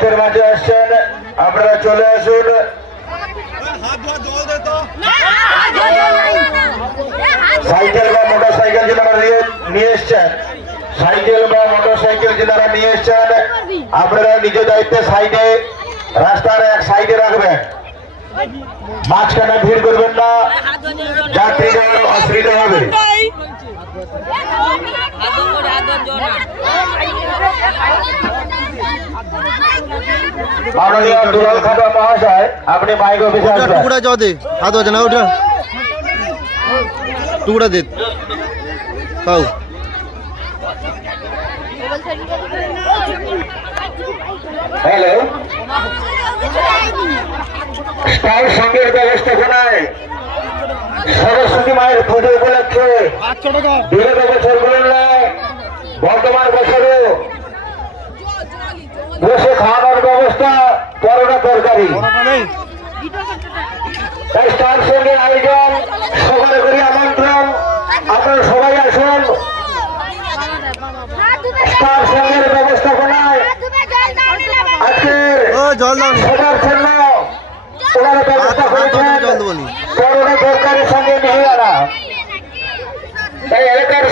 মঞ্চের মাঝে আসছেন, আপনারা চলে আসুন। সাইকেল বা মোটর সাইকেল যারা নিয়ে এসছেন, সাইকেল বা মোটর সাইকেল যারা নিয়ে এসছেন, আপনারা নিজ দায়িত্বে সাইডে, রাস্তার এক সাইডে রাখবেন, মাঝখানে ভিড় করবেন না, যাত্রীদের অসুবিধা হবে। মাননীয় দুলাল খাতা মহাশয়, আপনি মাইক অফিসে আসবেন। টুকরা যাও দে, হাত বাজে না ওটা টুকরা দে পাও। হ্যালো, স্টার সঙ্গের ব্যবস্থাপনায় সরস্বতী মায়ের পুজো উপলক্ষে বিগত বছরগুলোর নয়, বর্তমান বছরেও বসে খাওয়ানোর ব্যবস্থা, পরোটা তরকারি, স্টার সঙ্গের আয়োজন, সবার করি আমন্ত্রণ, আপনারা সবাই আসুন। স্টার সঙ্গের ব্যবস্থাপনায় আজকের সবার জন্য ওনারা ব্যবস্থা করেছেন পরোটা তরকারির সঙ্গে মিহিদানা। এই এলাকার